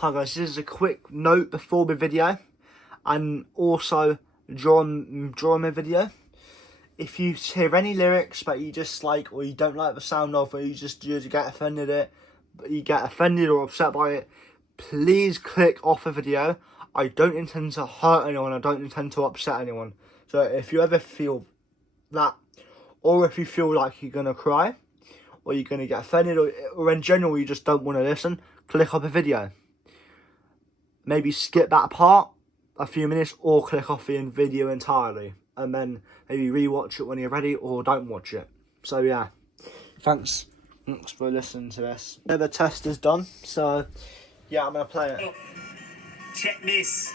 Hi guys, this is a quick note before the video and also during my video. If you hear any lyrics but you dislike or you don't like the sound of, or you get offended or upset by it, please click off the video. I don't intend to hurt anyone, I don't intend to upset anyone. So if you ever feel that, or if you feel like you're gonna cry or you're gonna get offended, or in general you just don't want to listen, click off the video. Maybe skip that part a few minutes or click off the video entirely, and then maybe rewatch it when you're ready, or don't watch it. So yeah, thanks for listening to this. The test is done, so yeah, I'm gonna play it. Check this.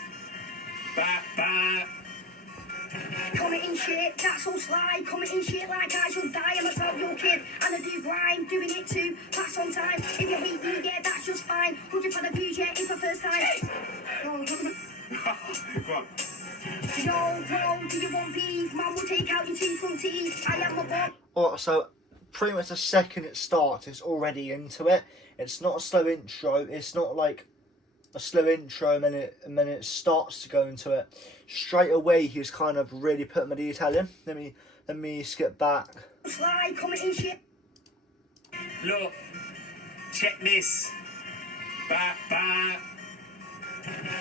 Commenting shit, that's so sly. Commenting shit like I should die. I'm a 12-year-old kid and I do grime, doing it to pass on time. If you hate me, yeah, that's just fine. 100 for the views, yeah, it's my first time. Yo, bro, do you want beef? Man will take out your two front teeth. I am a bomb. Alright, so pretty much the second it starts, it's already into it. It's not a slow intro. It's not like a slow intro and then it starts to go into it. Straight away, he's kind of really putting the detail in. Let me skip back. Sly, commenting shit. Look, check this.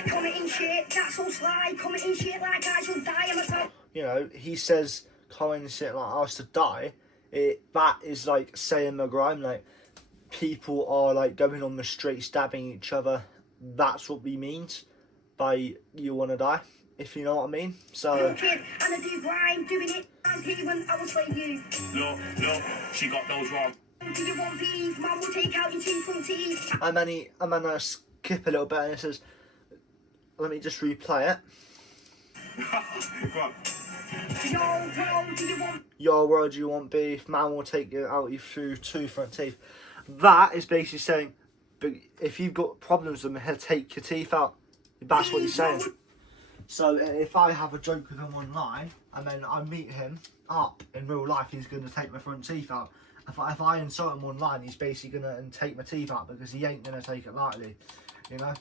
Commenting shit, that's so sly. Commenting shit like I should die. I'm a 12. You know, he says commenting shit like I should die. That is like saying the grime. Like, people are like going on the street stabbing each other. That's what we means by you wanna die, if you know what I mean. So Kid, and I do grime, doing it. I'm when I will slay you. Look, she got those wrong. Do you want beef? Man will take out your two front teeth. and then I skip a little bit and it says, let me just replay it. Go on. Yo, bro, do you want? Yo, bro, do you want beef? Man will take you out you through two front teeth. That is basically saying, but if you've got problems with them, he'll take your teeth out. That's what he's saying. So if I have a joke with him online and then I meet him up in real life, he's going to take my front teeth out. If I insult him online, he's basically going to take my teeth out, because he ain't going to take it lightly, you know.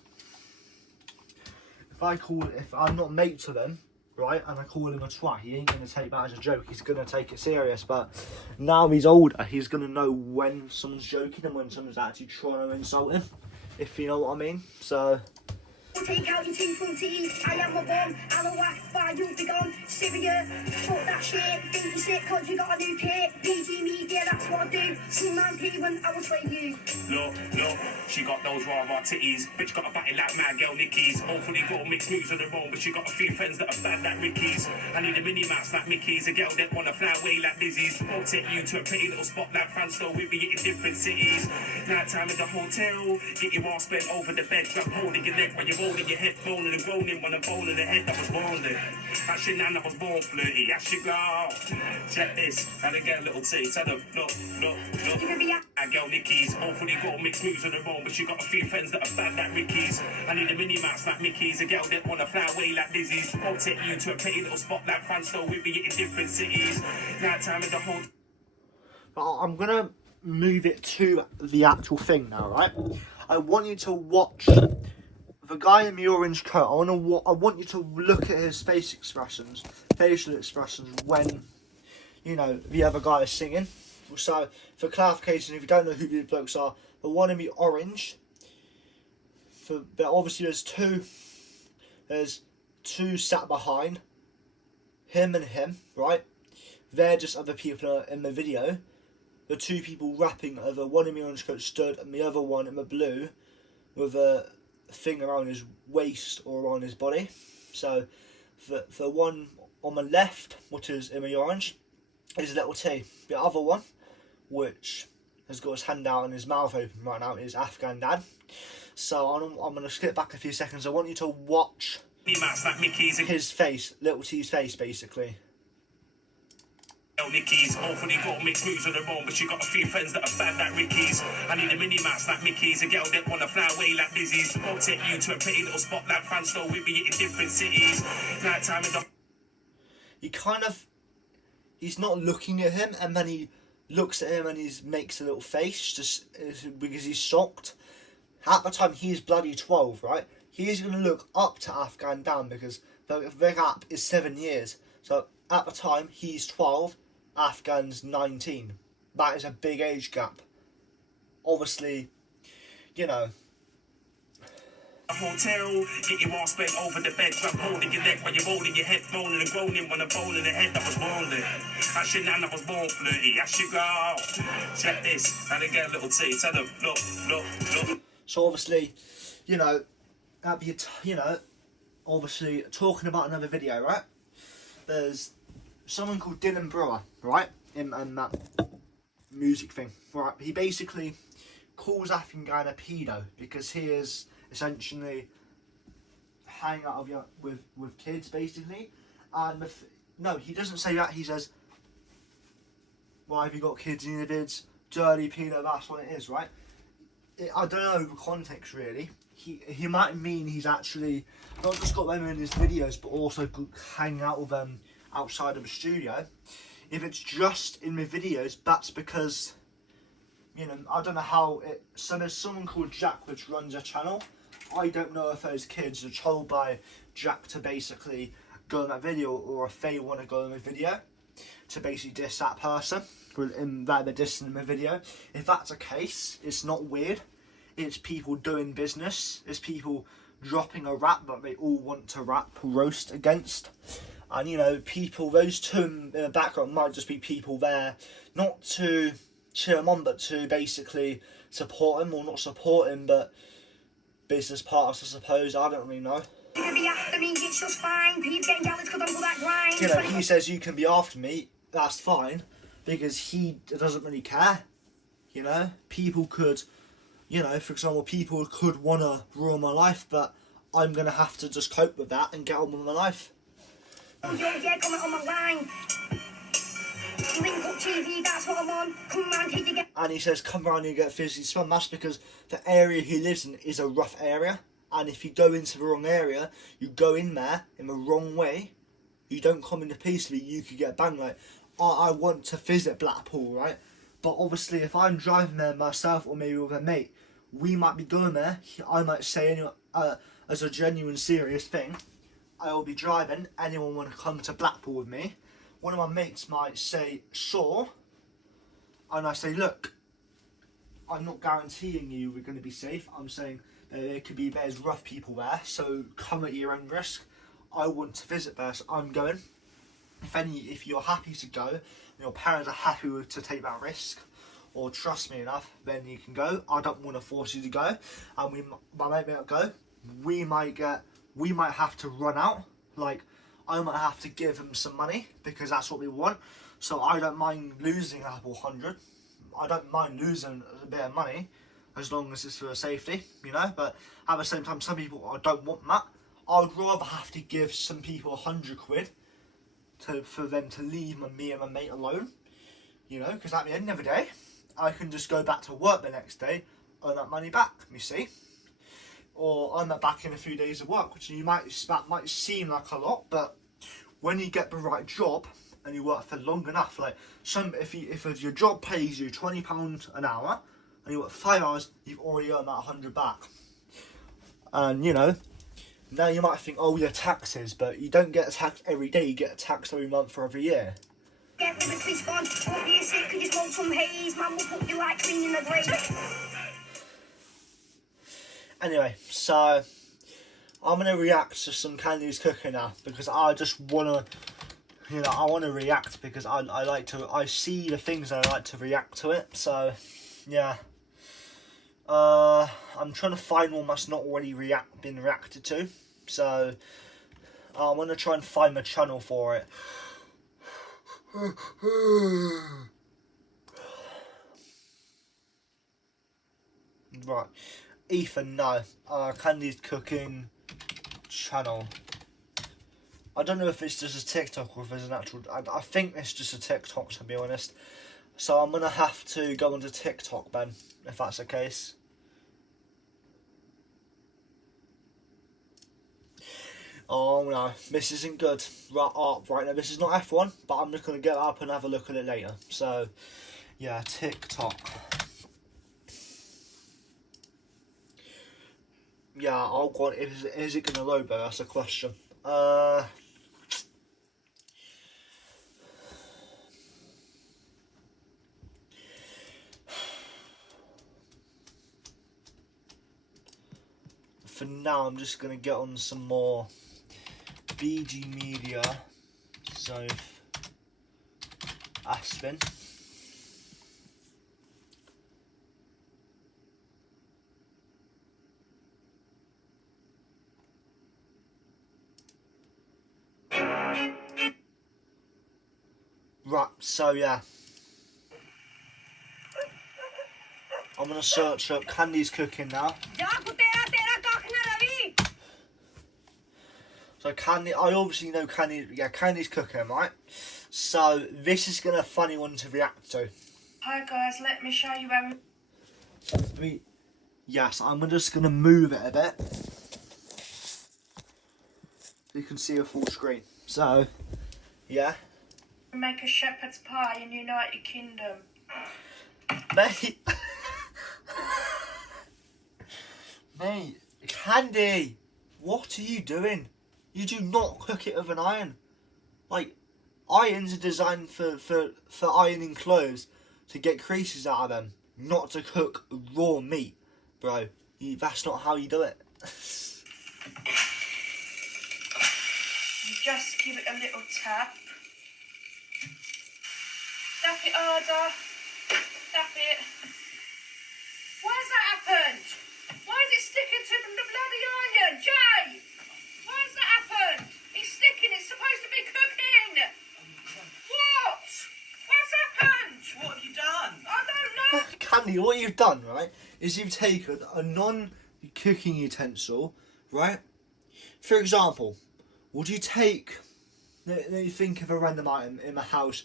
If I'm not mates with him, right, and I call him a twat, he ain't going to take that as a joke. He's going to take it serious. But now he's older, he's going to know when someone's joking and when someone's actually trying to insult him, if you know what I mean. So Take out your two front teeth. I am a bomb. I'll whack fire, you'll be gone. Syria, fuck that shit. Think you sick cause you got a new kit. PG media, that's what I do. See man P when I will slay you. Look, she got those raw titties. Bitch got a body like my girl Nicky's. Hopefully got mixed moves on her own, but she got a few friends that are bad like Ricky's. I need a mini mouse like Mickey's. A girl that wanna fly away like Lizzie's. Won't take you to a pretty little spot like France, though we be in different cities. Night time in the hotel, get your ass bent over the bed, grab hold of your neck while you're holding your head, moaning and groaning when I'm bowling the head. I was born there. I should now, I was born flirty. I should go. Check this. How to get a little tea. Tell them, look. I girl Nicky's. Hopefully got mixed moves on her own, but she got a few friends that are bad like Ricky's. I need a mini mouse like Mickey's. A girl that wanna fly away like Lizzie's. Won't take you to a pretty little spot like France, though we be in different cities. Night time in the whole. I'm gonna move it to the actual thing now, right? I want you to watch the guy in the orange coat. I want you to look at his facial expressions when, you know, the other guy is singing. So, for clarification, if you don't know who these blokes are, the one in the orange, but obviously there's two sat behind him and him, right? They're just other people in the video. The two people rapping are the one in the orange coat stood and the other one in the blue with a thing around his waist or around his body. So the one on the left, which is in the orange, is Little T. The other one, which has got his hand out and his mouth open right now, is Afghan Dad. So I'm going to skip back a few seconds. I want you to watch his face, Little T's face, basically. Nicky's, hopefully got mixed moves on her own, but she got a few friends that are bad like Ricky's. I need a mini mouse like Mickey's. A girl that wanna fly away like Lizzie's. Won't take you to a pretty little spot like France, though we be in different cities. Night time in the. He's not looking at him, and then he looks at him and he makes a little face just because he's shocked. At the time he's bloody 12, right? He's going to look up to Afghan Dan because the gap is 7 years. So at the time he's 12, Afghan's 19. That is a big age gap. Obviously, you know. A hotel, get your arse bent over the bed, grab hold of your neck while you're holding your head, moaning and groaning when I'm bowling the head that was born there. I should I was born flirty, I should go. Check this, and again, little T, tell them, look. So obviously, you know, that'd be obviously talking about another video, right? There's someone called Dylan Brewer, right? In that music thing, right? He basically calls Afghan guy a pedo because he is essentially hanging out with kids, basically. And no, he doesn't say that. He says, "Why have you got kids in your vids? Dirty pedo." That's what it is, right? I don't know the context really. He might mean he's actually not just got them in his videos, but also hanging out with them outside of the studio. If it's just in my videos, that's because, you know, I don't know how it. So there's someone called Jack which runs a channel. I don't know if those kids are told by Jack to basically go in that video, or if they want to go in the video to basically diss that person in that they're dissing in the video. If that's the case, it's not weird. It's people doing business. It's people dropping a rap that they all want to rap roast against. And you know, people, those two in the background might just be people there not to cheer him on, but to basically support him, or not support him, but business partners, I suppose. I don't really know. You can be after me, it's just fine. People getting jealous because I'm good at grind. You know, he says you can be after me, that's fine, because he doesn't really care. You know, people could, you know, for example, people could want to ruin my life, but I'm going to have to just cope with that and get on with my life. Yeah, comment on my line. Link up TV, that's what I'm on. Come round here to get. And he says, come round here and get physically spun. That's because the area he lives in is a rough area. And if you go into the wrong area, you go in there in the wrong way, you don't come into peacefully, you could get banged. Like, I want to visit Blackpool, right? But obviously, if I'm driving there myself, or maybe with a mate, we might be going there. I might say, as a genuine, serious thing, I will be driving. Anyone want to come to Blackpool with me? One of my mates might say, sure. And I say, look, I'm not guaranteeing you we're going to be safe. I'm saying there could be, there's rough people there, so come at your own risk. I want to visit there, so I'm going. If you're happy to go, and your parents are happy to take that risk, or trust me enough, then you can go. I don't want to force you to go, and we might not go. We might have to run out. Like, I might have to give them some money because that's what we want. So I don't mind losing a couple hundred. I don't mind losing a bit of money as long as it's for safety, you know. But at the same time, some people, I don't want that. I'd rather have to give some people 100 quid for them to leave me and my mate alone, you know, because at the end of the day, I can just go back to work the next day, earn that money back, you see. Or earn that back in a few days of work, which that might seem like a lot, but when you get the right job and you work for long enough, like if your job pays you £20 an hour and you work 5 hours, you've already earned that 100 back. And you know, now you might think, oh, your taxes, but you don't get taxed every day, you get taxed every month or every year. Get limited gone. Won't be sick, could you smoke some haze? Man will put you like cleaning the grave. Anyway, so I'm gonna react to some Candy's cooking now because I just wanna, you know, I wanna react because I see the things and I like to react to it. So yeah, I'm trying to find one that's not already been reacted to. So I'm gonna try and find the channel for it. Right. Ethan, no. Candy's cooking channel. I don't know if it's just a TikTok or if it's an actual. I think it's just a TikTok, to be honest. So I'm gonna have to go onto TikTok, Ben, if that's the case. Oh no, this isn't good. Right now, this is not F1, but I'm just gonna get up and have a look at it later. So, yeah, TikTok. Yeah, I'll go on. Is it gonna load, though? That's a question. For now, I'm just gonna get on some more BG Media. So, Aspen. Right, so yeah. I'm gonna search up Candy's cooking now. So Candy, I obviously know Candy, yeah, Candy's cooking, right? So this is gonna funny one to react to. Hi guys, let me show you how. Yes, I'm just gonna move it a bit. So you can see a full screen. So, yeah. Make a shepherd's pie in United Kingdom. Mate. Mate, Candy, what are you doing? You do not cook it with an iron. Like, irons are designed for ironing clothes to get creases out of them, not to cook raw meat, bro. That's not how you do it. You just give it a little tap. Tap it harder. Tap it. Why's that happened? Why is it sticking to the bloody iron? Jay! Why's that happened? It's sticking. It's supposed to be cooking. What? What's happened? What have you done? I don't know. Candy, what you've done, right, is you've taken a non-cooking utensil, right? For example, would you take, let me think of a random item in my house,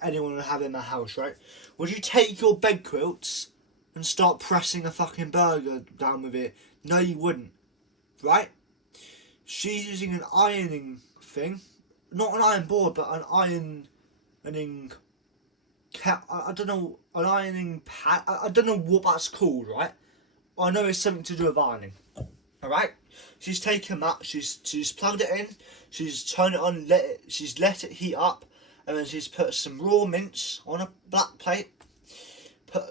anyone would have in my house, right? Would you take your bed quilts and start pressing a fucking burger down with it? No, you wouldn't, right? She's using an ironing thing, not an iron board, but an ironing, I don't know, an ironing pad, I don't know what that's called, right? I know it's something to do with ironing, alright? She's taken that, she's plugged it in, she's turned it on, she's let it heat up, and then she's put some raw mince on a black plate,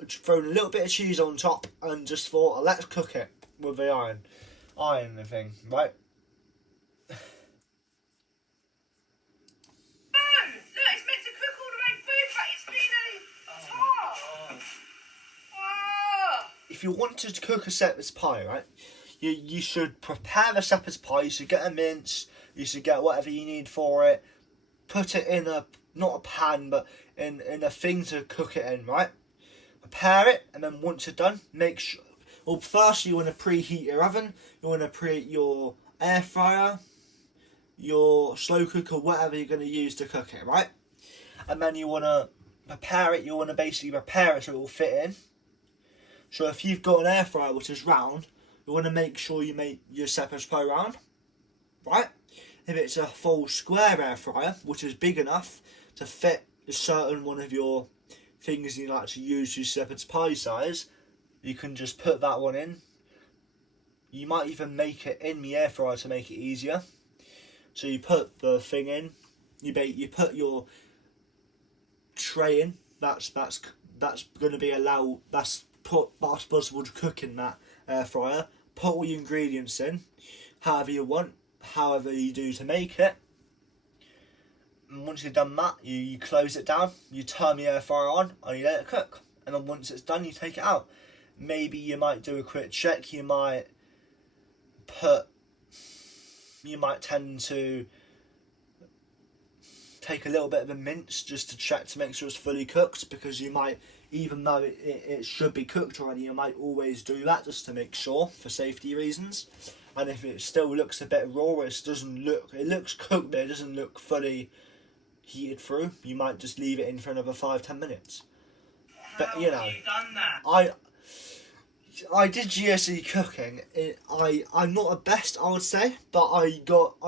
thrown a little bit of cheese on top, and just thought, let's cook it with the iron thing, right? If you wanted to cook a shepherd's pie, right, you should prepare a shepherd's pie. You should get a mince. You should get whatever you need for it. Put it in not a pan, but in a thing to cook it in, right? Prepare it, and then once you're done, make sure. Well, first you want to preheat your oven. You want to preheat your air fryer, your slow cooker, whatever you're going to use to cook it, right? And then you want to prepare it. You want to basically prepare it so it will fit in. So if you've got an air fryer which is round, you want to make sure you make your shepherd's pie round, right? If it's a full square air fryer, which is big enough to fit a certain one of your things you like to use your shepherd's pie size, you can just put that one in. You might even make it in the air fryer to make it easier. So you put the thing in, you put your tray in. That's going to be possible to cook in that air fryer. Put all your ingredients in, however you want, however you do to make it. And once you've done that, you close it down, you turn the air fryer on, and you let it cook. And then once it's done, you take it out. Maybe you might do a quick check. You might tend to take a little bit of a mince just to check to make sure it's fully cooked, because you might, even though it should be cooked already, you might always do that just to make sure for safety reasons. And if it still looks a bit raw, it looks cooked but it doesn't look fully heated through, you might just leave it in for another 5-10 minutes. But you know, How have you done that? I did GCSE cooking. I'm not the best, I would say, but I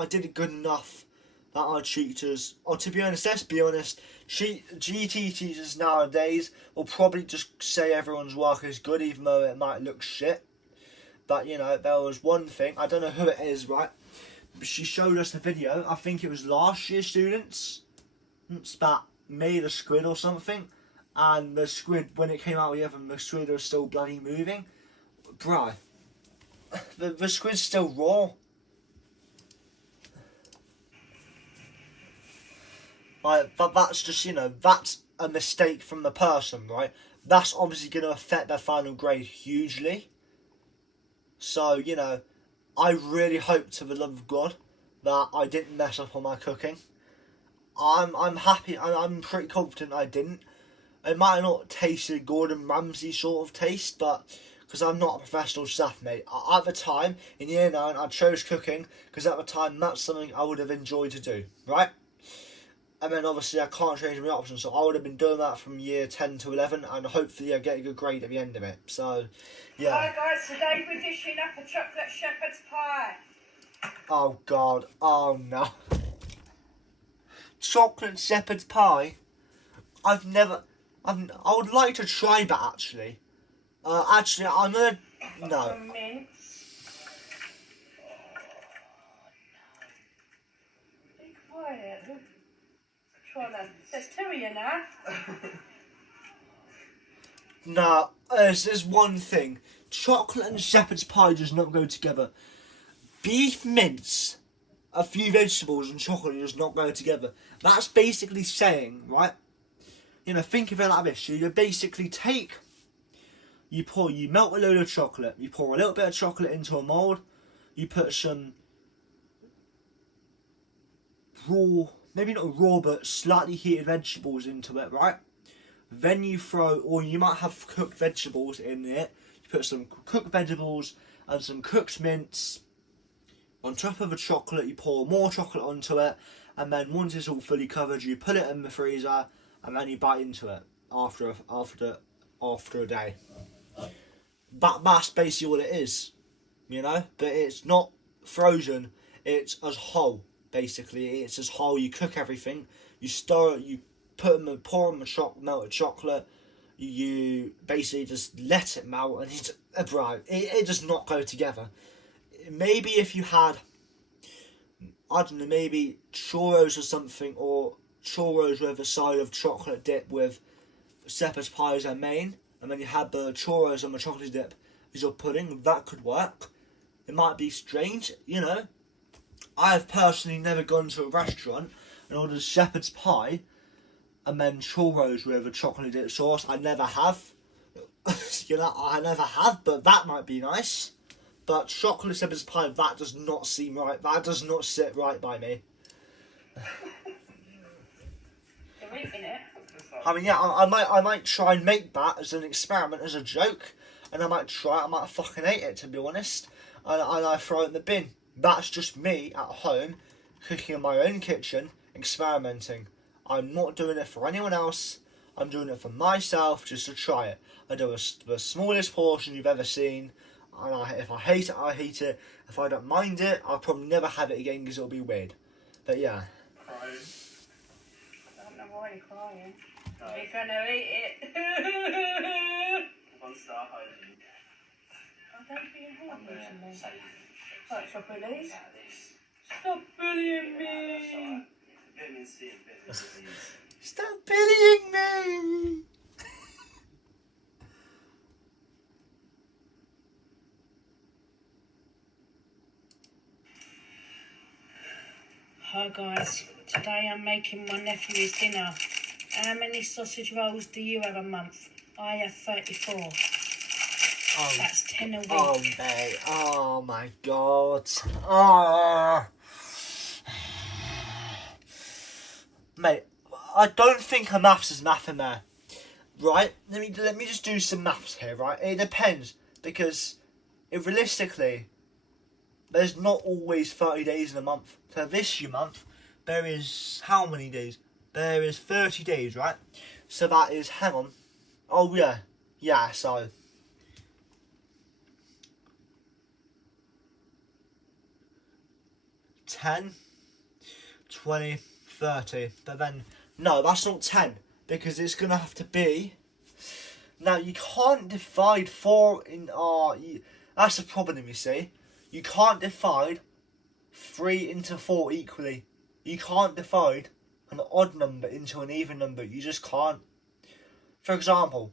did it good enough that our teachers, or to be honest, let's be honest, GT teachers nowadays will probably just say everyone's work is good, even though it might look shit. But, you know, there was one thing, I don't know who it is, right? But she showed us the video, I think it was last year's students. It's about me, the squid or something. And the squid, when it came out with the oven, the squid was still bloody moving. Bruh, the squid's still raw. Like, but that's just, you know, that's a mistake from the person, right? That's obviously going to affect their final grade hugely. So, you know, I really hope to the love of God that I didn't mess up on my cooking. I'm happy, I'm pretty confident I didn't. It might have not tasted Gordon Ramsay sort of taste, but because I'm not a professional chef, mate. At the time, in year 9, I chose cooking because at the time that's something I would have enjoyed to do, right? And then obviously I can't change my options, so I would have been doing that from year 10 to 11, and hopefully I get a good grade at the end of it. So, yeah. Hi guys, today we're dishing up a chocolate shepherd's pie. Oh God, oh no. Chocolate shepherd's pie? I would like to try that actually. Actually, I'm gonna, no. Some mince. Be quiet. Try that. There's 2 of you now. Nah, there's one thing. Chocolate and shepherd's pie does not go together. Beef mince, a few vegetables and chocolate does not go together. That's basically saying, right? You know, think of it like this. You basically you melt a load of chocolate, you pour a little bit of chocolate into a mould, you put some raw, maybe not raw, but slightly heated vegetables into it, right? Then you throw, or you might have cooked vegetables in it. You put some cooked vegetables and some cooked mince on top of the chocolate. You pour more chocolate onto it, and then once it's all fully covered, you put it in the freezer, and then you bite into it after a day. That's basically all it is, you know. But it's not frozen. It's as whole. Basically, it's as whole. You cook everything. You stir it. You pour in the melted chocolate. You basically just let it melt, and it does not go together. Maybe if you had, I don't know, maybe churros or something, or churros with a side of chocolate dip with shepherd's pie as their main, and then you had the churros and the chocolate dip as your pudding, that could work. It might be strange, you know. I have personally never gone to a restaurant and ordered shepherd's pie and then churros with a chocolate dip sauce. I never have. You know, I never have, but that might be nice. But chocolate shepherd's pie, that does not seem right. That does not sit right by me. You're eating it. I mean, yeah, I might try and make that as an experiment, as a joke, and I might fucking hate it, to be honest, and I throw it in the bin. That's just me at home, cooking in my own kitchen, experimenting. I'm not doing it for anyone else. I'm doing it for myself, just to try it. I do the smallest portion you've ever seen, and if I hate it, I hate it. If I don't mind it, I'll probably never have it again because it'll be weird. But yeah. I don't know why you're crying. You're gonna eat it. One star hygiene. I don't think you're helping me. Right, stop bullies. Stop bullying me. Vitamin C and vitamin D. Stop bullying me! Hi guys, today I'm making my nephew's dinner. How many sausage rolls do you have a month? I have 34. That's 10 a week. Oh, mate. Oh, my God. Oh. Mate, I don't think a maths is math in there. Right? Let me just do some maths here, right? It depends. Because, realistically, there's not always 30 days in a month. So this month, there is how many days? There is 30 days, right? So that is, hang on. Oh, yeah. Yeah, so 10, 20, 30. But then, no, that's not 10. Because it's going to have to be... Now, you can't divide 4 in... That's the problem, you see. You can't divide 3 into 4 equally. You can't divide an odd number into an even number. You just can't. For example,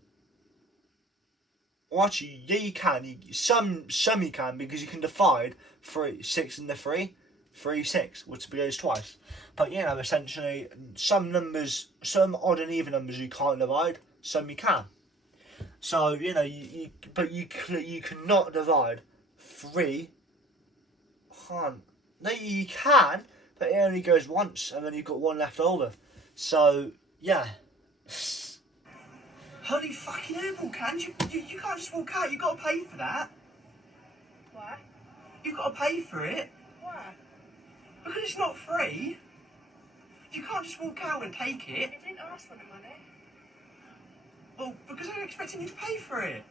well, actually, yeah, you can. Some you can, because you can divide 6 into 3, 3, 6, which goes twice. But you know, essentially, some numbers, some odd and even numbers, you can't divide. Some you can. So you know, you cannot divide 3. Can't. No, you can, but it only goes once, and then you've got 1 left over. So yeah. Holy fucking hell, Can you can't just walk out. You've got to pay for that. Why? You've got to pay for it. Why? Because it's not free. You can't just walk out and take it. I didn't ask for the money. Well, because I'm expecting you to pay for it.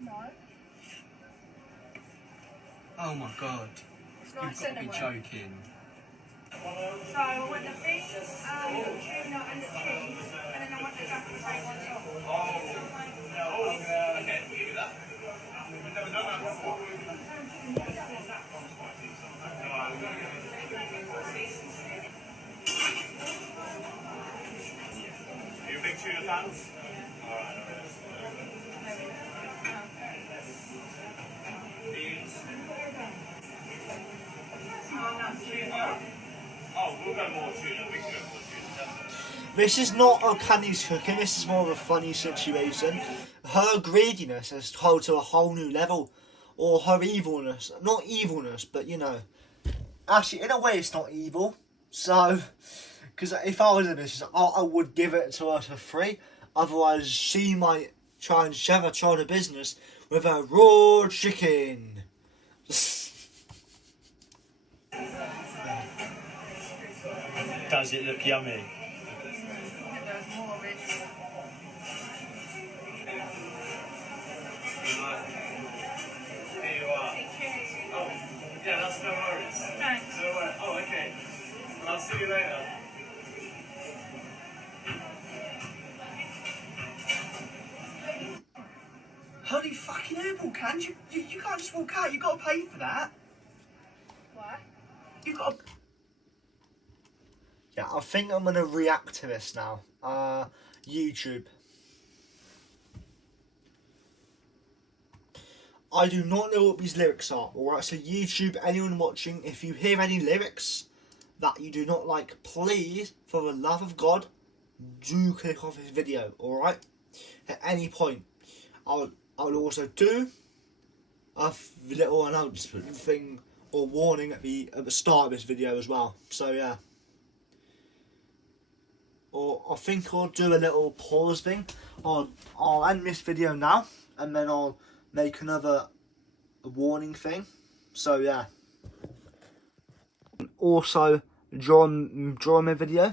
No. Oh my god. It's not You've got to be cinema. joking. So I want the fish, tuna and the cheese, and then I want the jacket break on top. Are you a big tuna fans? Oh, we'll go more tuna. We can go more tuna. This is not a Candy's cooking, this is more of a funny situation. Her greediness has gone to a whole new level. Or her evilness. Not evilness, but you know. Actually, in a way it's not evil. So, because if I was in this, I would give it to her for free. Otherwise, she might try and shove a child of business with a raw chicken. Does it look yummy? There's more of it. Here you are. Oh, yeah, that's no worries. Thanks. No worries. Oh, okay. I'll see you later. Holy fucking hell, Can you can't just walk out. You've got to pay for that. Why? You've got to... Yeah, I think I'm going to react to this now. YouTube. I do not know what these lyrics are. Alright, so YouTube, anyone watching, if you hear any lyrics that you do not like, please, for the love of God, do click off this video, alright? At any point. I'll also do a little announcement thing or warning at the start of this video as well. So yeah. Or I think I'll do a little pause thing. I'll end this video now, and then I'll make another warning thing. So yeah. Also, during my video,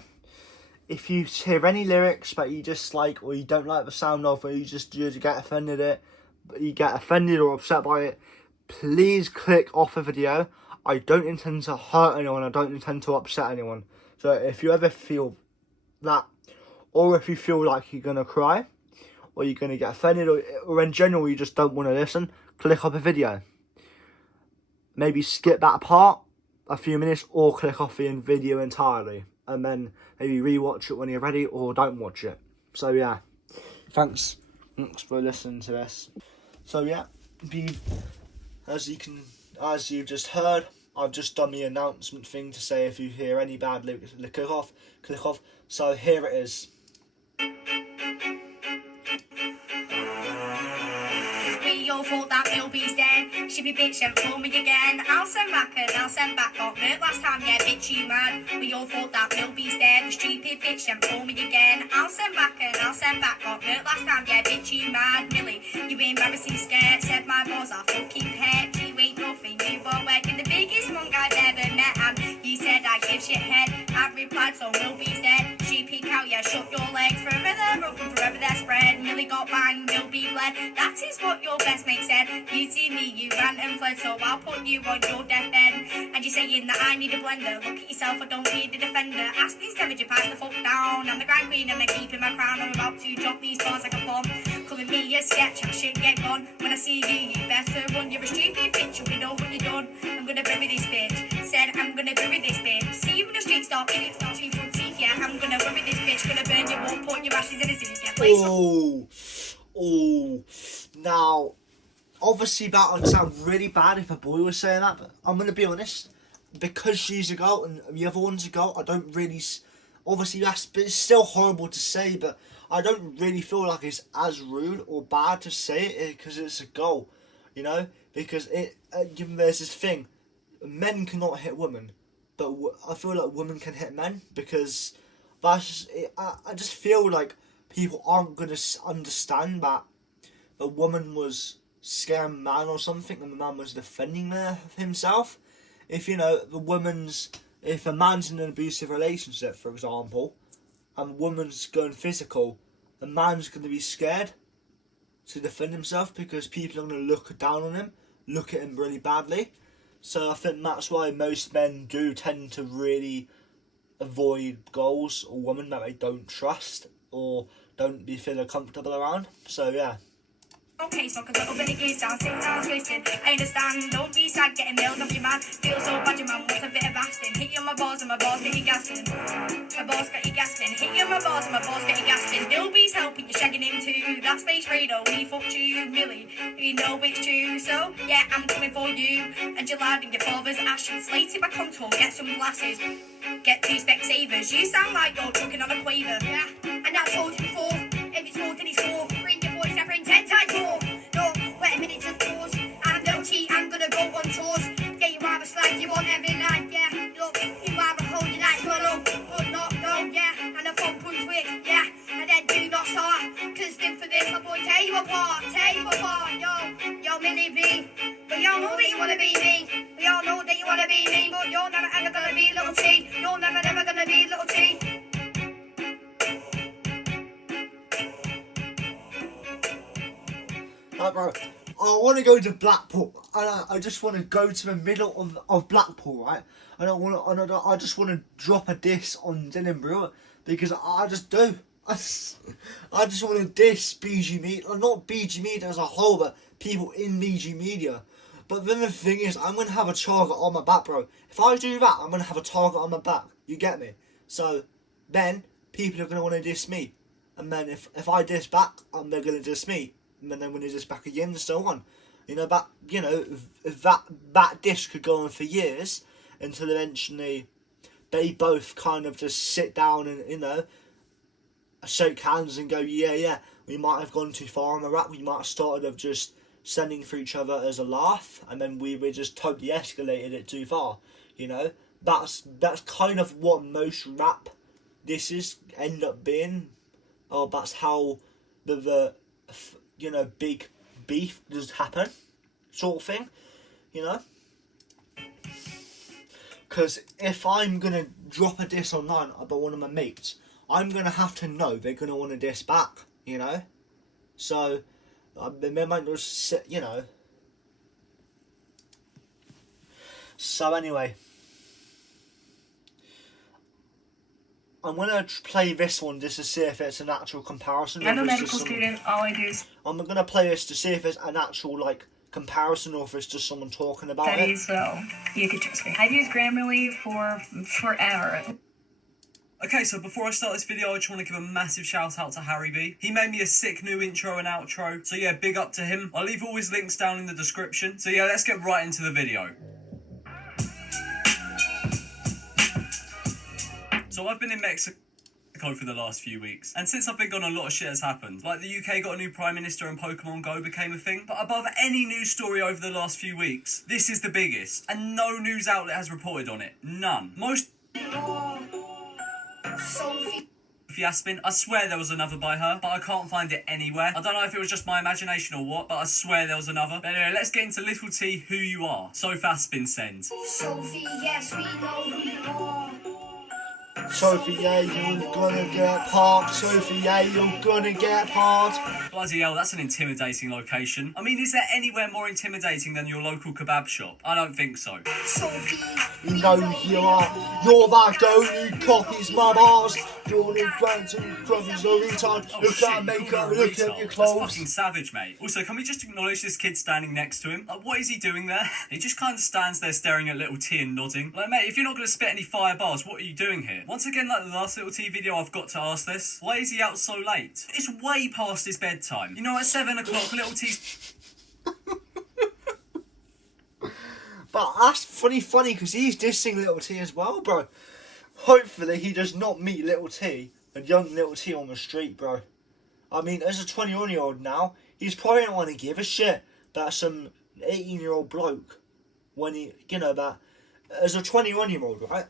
if you hear any lyrics that you dislike or you don't like the sound of, or you get offended or upset by it, please click off the video. I don't intend to hurt anyone. I don't intend to upset anyone. So if you ever feel that, or if you feel like you're gonna cry or you're gonna get offended, or in general you just don't want to listen, click off a video. Maybe skip that part a few minutes, or click off the video entirely, and then maybe rewatch it when you're ready, or don't watch it. So yeah, thanks for listening to this. So yeah, as you've just heard, I've just done the announcement thing to say if you hear any bad lyrics, click off. So here it is. We all thought that Milby's dead. She be bitch and fool me again. I'll send back and I'll send back. Got hurt last time, yeah, bitch, you mad. We all thought that Milby's dead. The stupid bitch and fool me again. I'll send back and I'll send back. Got hurt last time, yeah, bitch, you mad. Millie, you embarrassing scared. Said my balls are fucking pet. You ain't nothing, you won't work in the biggest monk I've ever met. And you said I give shit head. I replied, so Milby's dead. She peek out, yeah, shut your legs. Forever they're open, forever they're spread. Millie got banged, Milby bled. That is what your best mate said. You see me, you ran and fled, so I'll put you on your deathbed. And you're saying that I need a blender. Look at yourself, I don't need a defender. Ask these temperature, pipe the fuck down. I'm the grand queen and I'm keeping my crown. I'm about to drop these bars like a bomb. calling me a sketch, I should get gone. When I see you, you better run. You're a stupid bitch, you know what you done. I'm gonna bury this bitch. Said I'm gonna bury this bitch. See you in the street, stop, idiot, stop, 2 front teeth, yeah. I'm gonna bury this bitch, gonna burn your wall, put your ashes in a zoo, get placed. Oh, now, obviously that would sound really bad if a boy was saying that, but I'm going to be honest, because she's a girl and the other one's a girl, I don't really, obviously it's still horrible to say, but I don't really feel like it's as rude or bad to say it because it's a girl, you know, because there's this thing, men cannot hit women, but I feel like women can hit men because that's just, I just feel like people aren't going to understand that a woman was scaring a man or something and the man was defending himself. If, you know, if a man's in an abusive relationship, for example, and a woman's going physical, a man's going to be scared to defend himself because people are going to look down on him, look at him really badly. So I think that's why most men do tend to really avoid girls or women that they don't trust or don't be feeling comfortable around. So yeah. Okay, so cause a little bit of geese down, 6 hours wasted. I understand, don't be sad getting nails off your man. Feel so bad, your man wants a bit of asking. Hit you on my balls and my balls get you gasping. My balls got you gasping. Hit you on my balls and my balls get you gasping. Dilby's helping you shagging him too. That space radar, we fucked you, Millie. You know it's true, so yeah, I'm coming for you. And your lad and your father's ashes. Later back on tour, get some glasses. Get 2 Specsavers. You sound like you're choking on a quaver. Yeah, and I've told you before. If it's more, then it's more. Bring your boys, I bring 10 times more. No, wait a minute, just pause. I'm no cheat, I'm gonna go on tours. Yeah, you have a slag, you want every night, yeah. Look, you have a hold your night swallow, but not go, yeah. And a 4 punch wig, yeah. And then do not start, cause good for this, my boy, tear you apart, yo, Millie B. We all know that you wanna be me. We all know that you wanna be me, but you're never ever gonna be little T. You're never ever gonna be little T. Bro, I want to go to Blackpool, and I just want to go to the middle of Blackpool, right? I just want to drop a diss on Dylan Brewer because I just do. I just want to diss BG Media, not BG Media as a whole, but people in BG Media. But then the thing is, I'm gonna have a target on my back, bro. If I do that, I'm gonna have a target on my back. You get me? So then people are gonna want to diss me, and then if I diss back, they're gonna diss me. And then when it's just back again and so on, you know, but you know, that dish could go on for years until eventually they both kind of just sit down and, you know, shake hands and go, yeah, we might have gone too far on the rap. We might have started of just sending for each other as a laugh, and then we just totally escalated it too far. You know, that's kind of what most rap disses end up being, or that's how the you know, big beef does happen, sort of thing, you know? Because if I'm going to drop a diss online about one of my mates, I'm going to have to know they're going to want to diss back, you know? So, they might just sit, you know. So anyway, I'm going to play this one just to see if it's an actual comparison. I'm a medical student, all I do is I'm going to play this to see if it's an actual, like, comparison or if it's just someone talking about study, it. so you could trust me. I've used Grammarly for forever. Okay, so before I start this video, I just want to give a massive shout out to Harry B. He made me a sick new intro and outro, so yeah, big up to him. I'll leave all his links down in the description. So yeah, let's get right into the video. So I've been in Mexico for the last few weeks, and since I've been gone, a lot of shit has happened. Like, the UK got a new Prime Minister and Pokemon Go became a thing. But above any news story over the last few weeks, this is the biggest, and no news outlet has reported on it. None. Most Sophie. Yaspin, I swear there was another by her, but I can't find it anywhere. I don't know if it was just my imagination or what, but I swear there was another. But anyway, let's get into Little T, Who You Are. Soph Aspin sends. Sophie, yes, we know who you are. Sophie, yeah, you're gonna get parked. Sophie, yeah, you're gonna get parked. Bloody hell, that's an intimidating location. I mean, is there anywhere more intimidating than your local kebab shop? I don't think so. Sophie, You know who you are. You're that girl who copies my bars. You're all in brands and brothers, you're retard. Oh, Look shit, at you makeup, called her a look at retard. your That's clothes. fucking savage, mate. Also, can we just acknowledge this kid standing next to him? Like, what is he doing there? He just kind of stands there staring at little T and nodding. Like, mate, if you're not going to spit any fire bars, what are you doing here? Once again, like the last little T video, I've got to ask this. Why is he out so late? It's way past his bedtime. You know, at 7 o'clock, little T's... But that's funny because he's dissing Little T as well, bro. Hopefully he does not meet Little T, a young Little T on the street, bro. I mean, as a 21-year-old now, he's probably not going to give a shit about some 18-year-old bloke when he, you know, that as a 21-year-old, right?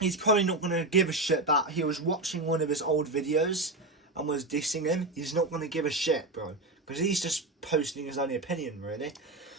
He's probably not going to give a shit that he was watching one of his old videos and was dissing him. He's not going to give a shit, bro, because he's just posting his own opinion, really.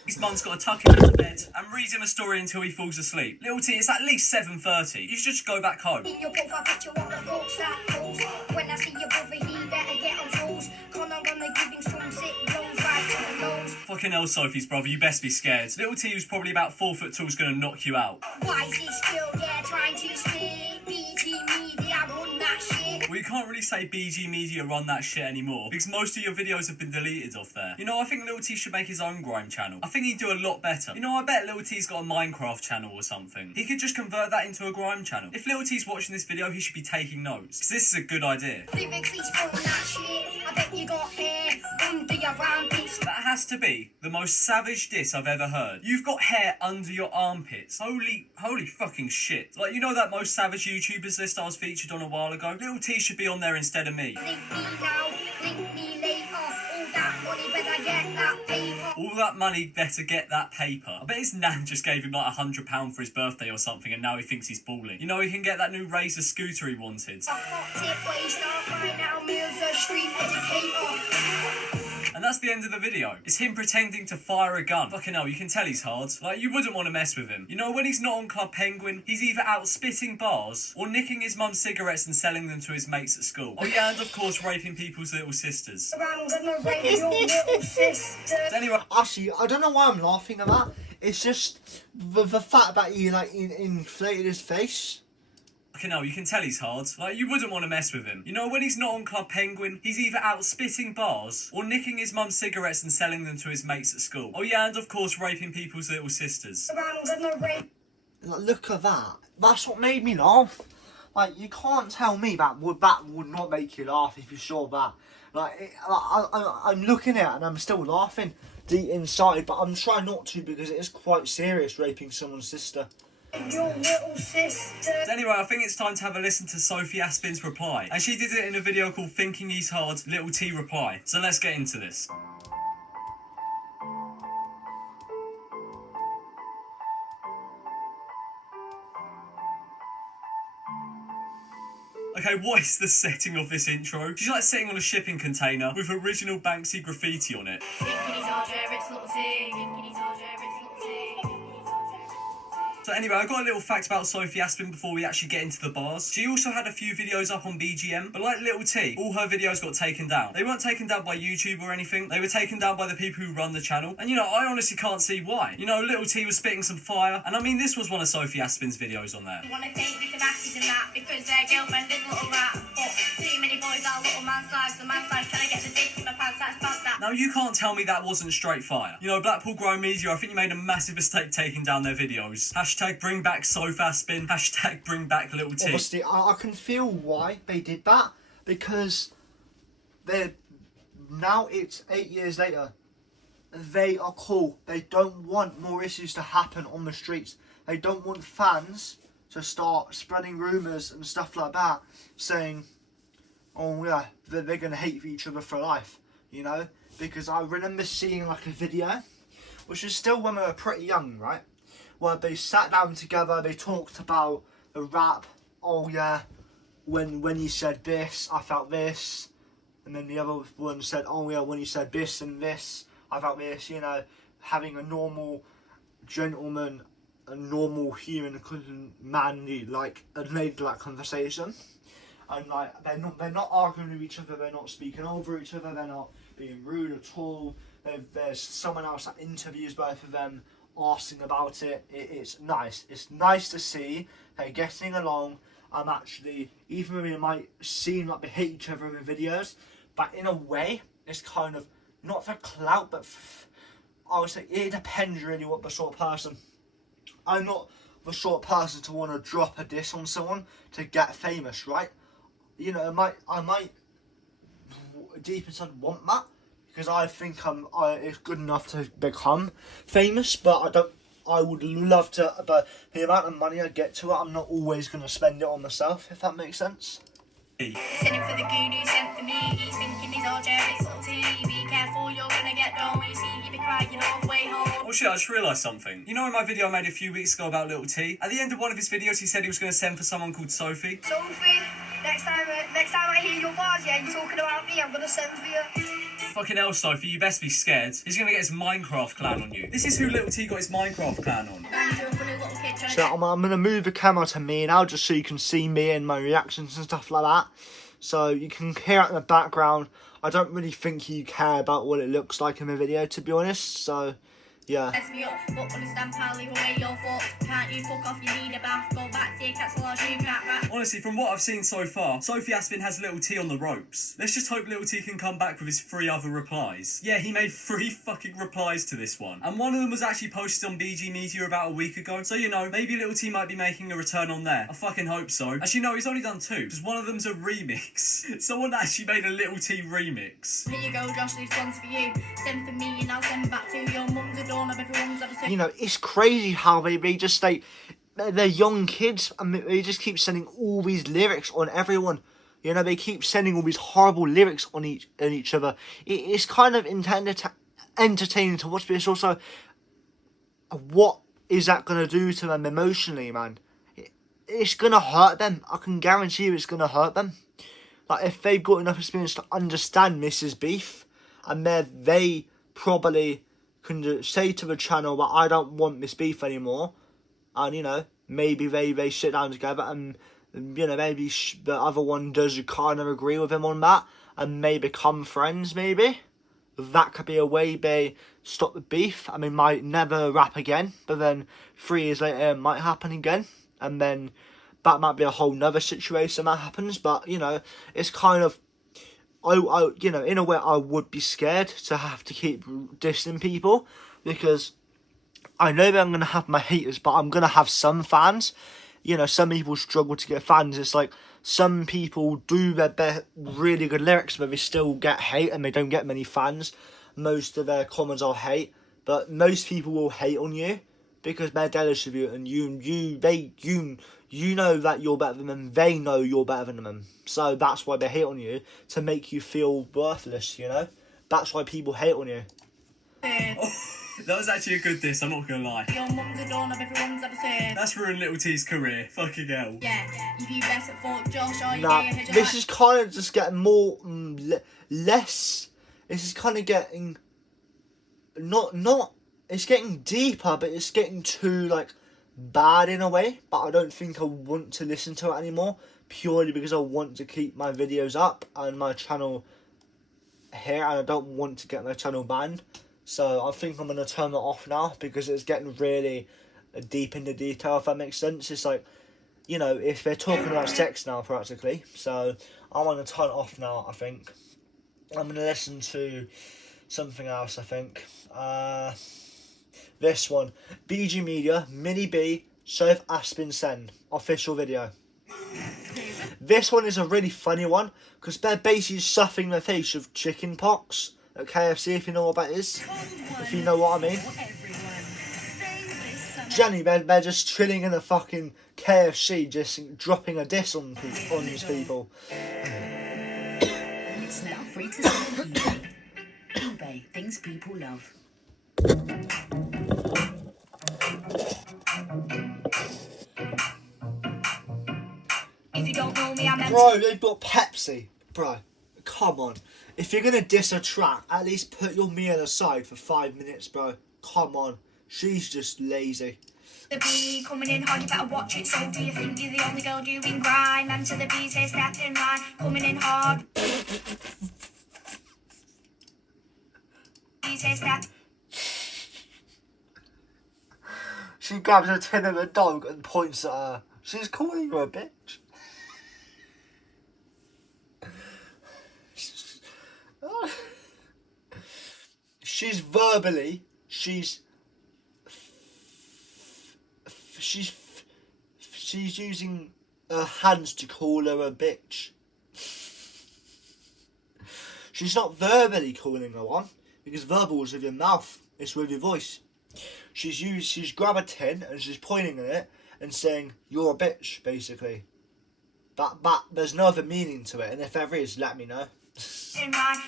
His mum's got to tuck him into bed and read him a story until he falls asleep. Little T, it's at least 7:30. You should just go back home. In your profile picture, what the fuck's that pose? When I see your brother, he better get on toes. Con, I'm gonna give him some sick blows right to the nose. Fucking hell, Sophie's brother, you best be scared. Little T, who's probably about 4 foot tall, is gonna knock you out. Why is he still there trying to speak? BG Media, run that shit. Well, you can't really say BG Media run that shit anymore, because most of your videos have been deleted off there. You know, I think Little T should make his own grime channel. I think he'd do a lot better. You know, I bet Little T's got a Minecraft channel or something. He could just convert that into a grime channel. If Little T's watching this video, he should be taking notes, because this is a good idea. Lyrically spun that shit. I bet you got hair under your armpits. That has to be the most savage diss I've ever heard. You've got hair under your armpits. Holy fucking shit. Like, you know that most savage YouTubers list I was featured on a while ago? Little T should be on there instead of me. Link me now, link me later. All that money, better get that paper. All that money better get that paper. I bet his nan just gave him like £100 for his birthday or something, and now he thinks he's balling. You know, he can get that new Razor scooter he wanted. A hot tip waste off right now, Mills a street educator. And that's the end of the video. It's him pretending to fire a gun. Fucking hell, you can tell he's hard. Like, you wouldn't want to mess with him. You know, when he's not on Club Penguin, he's either out spitting bars or nicking his mum's cigarettes and selling them to his mates at school. Oh yeah, and of course raping people's little sisters. I'm gonna rape your little sister. Anyway, Actually, I don't know why I'm laughing at that. It's just the fact that he like inflated his face. fucking hell, you can tell he's hard. Like, you wouldn't want to mess with him. You know, when he's not on Club Penguin, he's either out spitting bars or nicking his mum's cigarettes and selling them to his mates at school. Oh yeah, and of course raping people's little sisters. I'm gonna rape. Like, look at that. That's what made me laugh. Like, you can't tell me that would not make you laugh if you saw that. Like, I'm looking at it and I'm still laughing deep inside, but I'm trying not to because it is quite serious, raping someone's sister. Your little sister. Anyway, I think it's time to have a listen to Sophie Aspin's reply. And she did it in a video called Thinking He's Hard, Little T Reply. So let's get into this. Okay, what is the setting of this intro? She's like sitting on a shipping container with original Banksy graffiti on it. So anyway, I got a little fact about Sophie Aspin before we actually get into the bars. She also had a few videos up on BGM, but like Little T, all her videos got taken down. They weren't taken down by YouTube or anything. They were taken down by the people who run the channel. And you know, I honestly can't see why. You know, Little T was spitting some fire, and I mean, this was one of Sophie Aspin's videos on there. I wanna take me to masses and that because their girlfriend is a little rat. But too many boys are little man size, the man size trying to get the dick in my pants, that's bad that. Now, you can't tell me that wasn't straight fire. You know, Blackpool Grime Media, I think you made a massive mistake taking down their videos. Hashtag bring back Soph Aspin. Hashtag bring back Little T. Obviously, I can feel why they did that, because now it's 8 years later. They are cool. They don't want more issues to happen on the streets. They don't want fans to start spreading rumours and stuff like that, saying, oh yeah, they're going to hate each other for life, you know? Because I remember seeing like a video, which was still when we were pretty young, right? Where they sat down together, they talked about the rap. Oh yeah, when you said this, I felt this. And then the other one said, oh yeah, when you said this and this, I felt this. You know, having a normal gentleman, a normal human manly like a ladylike conversation. And like they're not arguing with each other, they're not speaking over each other, they're not being rude at all. There's someone else that interviews both of them, asking about it. It's nice. It's nice to see they're getting along I'm actually, even though we might seem like we hate each other in the videos, but in a way, it's kind of, not for clout, but I would say it depends really what the sort of person. I'm not the sort of person to want to drop a diss on someone to get famous, right? You know, I might deep inside want that, because I think it's good enough to become famous, but I would love to, but the amount of money I get to it, I'm not always going to spend it on myself, if that makes sense. Send it for the goon who sent for me. He's thinking he's all Jerry's little tea. Be careful, you're gonna get done when you see you be crying all the way home. Oh shit, I just realised something. You know in my video I made a few weeks ago about Little T? At the end of one of his videos he said he was going to send for someone called Sophie. Sophie, next time I hear your bars, yeah, you're talking about me, I'm gonna send for you. Fucking hell, Sophie, you best be scared. He's going to get his Minecraft clan on you. This is who Little T got his Minecraft clan on. So I'm going to move the camera to me now, just so you can see me and my reactions and stuff like that. So you can hear it in the background. I don't really think you care about what it looks like in the video, to be honest. So, yeah. Me up, but understand, pal, leave away your fault. Can't you fuck off, you need a bath. Go back to your castle, or you can't rap. Honestly, from what I've seen so far, Sophie Aspin has Little T on the ropes. Let's just hope Little T can come back with his 3 other replies. Yeah, he made 3 fucking replies to this one. And one of them was actually posted on BG Media about a week ago. So, you know, maybe Little T might be making a return on there. I fucking hope so. Actually, no, he's only done 2. Because one of them's a remix. Someone actually made a Little T remix. Here you go, Josh, these one's for you. Send for me and I'll send back to your mum's a dawn of everyone's ever seen. You know, it's crazy how they just they're young kids and they just keep sending all these lyrics on everyone. You know, they keep sending all these horrible lyrics on each other. It's kind of entertaining to watch, but it's also, what is that going to do to them emotionally, man? It's going to hurt them. I can guarantee you it's going to hurt them. Like, if they've got enough experience to understand Mrs. Beef, and they probably can just say to the channel that I don't want Miss Beef anymore, and, you know, maybe they sit down together and, you know, maybe the other one does kind of agree with him on that and may become friends, maybe. That could be a way they stop the beef. I mean, might never rap again, but then 3 years later it might happen again, and then that might be a whole nother situation that happens. But, you know, it's kind of, you know, in a way I would be scared to have to keep dissing people, because I know that I'm going to have my haters, but I'm going to have some fans. You know, some people struggle to get fans. It's like, some people do their really good lyrics, but they still get hate and they don't get many fans. Most of their comments are hate, but most people will hate on you because they're jealous of you, and you know that you're better than them, they know you're better than them. So that's why they hate on you, to make you feel worthless, you know? That's why people hate on you. That was actually a good diss, I'm not gonna lie. Your mum's a dawn of everyone's ever seen. That's ruined Little T's career. Fucking hell. Yeah, if you best at Fort Josh or you Nah, get your this is kind of just getting more, less, this is kind of getting, not, it's getting deeper, but it's getting too, like, bad in a way. But I don't think I want to listen to it anymore, purely because I want to keep my videos up and my channel here, and I don't want to get my channel banned. So I think I'm going to turn it off now, because it's getting really deep into detail, if that makes sense. It's like, you know, if they're talking about sex now, practically. So I want to turn it off now, I think. I'm going to listen to something else, I think. This one. BG Media, Mini B, Sophie Aspin Send. Official video. This one is a really funny one, because they're basically stuffing their face with chicken pox at KFC, if you know what that is. If you know what I mean. Jenny, they're just chilling in a fucking KFC, just dropping a diss on these people. It's now free to sell on eBay. eBay, things people love. If you don't know me, I'm Bro, they've got Pepsi. Bro, come on. If you're going to diss a track, at least put your meal aside for 5 minutes, bro. Come on. She's just lazy. The bee coming in hard, you better watch it. So do you think you're the only girl doing grime? And to the bee say step in line, coming in hard. Bee say step. She grabs a tin of a dog and points at her. She's calling you a bitch. she's verbally, she's using her hands to call her a bitch. She's not verbally calling her one, because verbal is with your mouth, it's with your voice. She's grabbed a tin and she's pointing at it and saying, "You're a bitch," basically. But there's no other meaning to it, and if there is, let me know.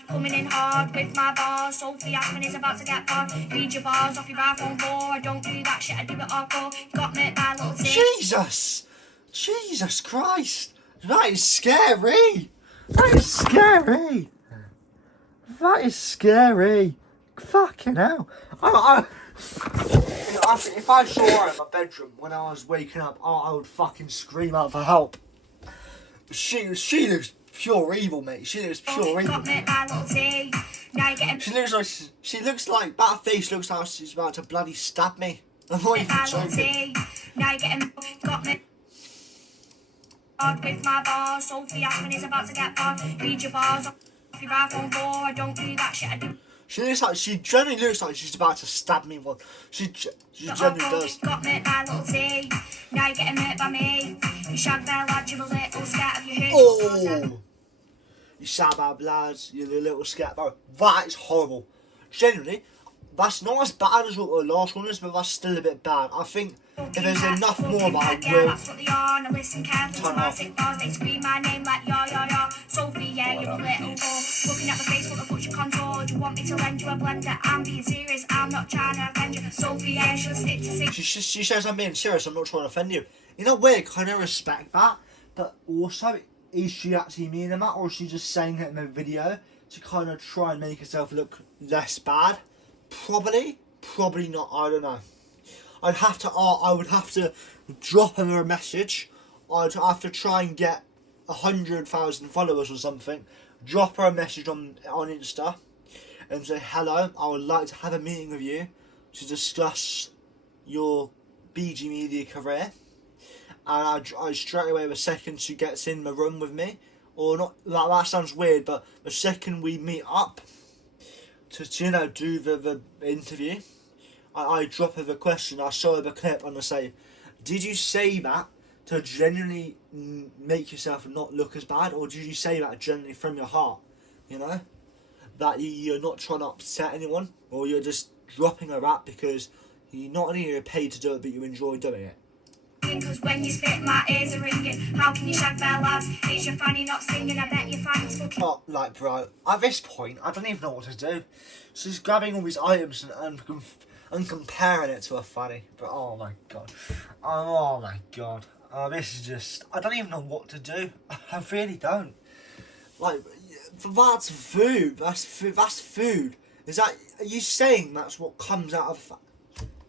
Coming in hard with my bars. Sophie Asman is about to get on. Read your bars off your iPhone 4. I don't do that shit, I do it hardcore. Got me by little sis. Jesus Christ! That is scary! That is scary! That is scary! Fucking hell! If I saw her in my bedroom when I was waking up, I would fucking scream out for help. She looks pure evil, mate. She looks pure evil. Got me by little tea. Now you're getting She looks like that face looks like she's about to bloody stab me. I'm not even by little joking. tea. Now you're getting got me hard with my bars. Sophie Asman is about to get on. Read your bars off your iPhone 4. I don't do that shit, I do. She generally looks like she's about to stab me one. She generally does. Got me by little tea. Now you're getting hurt by me. You shag their lad, you're a little scared of your head. Oh! You sad lads, you're the little scat. That is horrible. Genuinely, that's not as bad as what the last one is, but that's still a bit bad. I think if there's enough more of it, I will That's what they are. Now listen carefully to turn my off. sick bars. They scream my name like yo yo yo. Sophie, yeah, you're a little girl. Looking at the Facebook, I put your contour. Do you want me to lend you a blender? I'm being serious, I'm not trying to offend you. Sophie, yeah, she'll stick to sing. She says I'm being serious, I'm not trying to offend you. In a way, I kind of respect that, but also, is she actually meaning that, or is she just saying it in the video to kind of try and make herself look less bad? Probably not, I don't know. I would have to drop her a message. I'd have to try and get 100,000 followers or something. Drop her a message on Insta and say, "Hello, I would like to have a meeting with you to discuss your BG Media career." And I straight away, the second she gets in the room with me, or not, that sounds weird, but the second we meet up to do the interview, I drop her the question, I show her the clip, and I say, "Did you say that to genuinely make yourself not look as bad, or did you say that genuinely from your heart? You know, that you're not trying to upset anyone, or you're just dropping a rap because you not only are paid to do it, but you enjoy doing it." Cause when you spit, my ears are ringing. How can you shag their lads? Is your fanny not singing? I bet your fanny's fucking. Oh, like, bro, at this point, I don't even know what to do. She's grabbing all these items and comparing it to a fanny. But oh my god. Oh my god. This is just, I don't even know what to do. I really don't. Like, that's food. That's food. Are you saying that's what comes out of...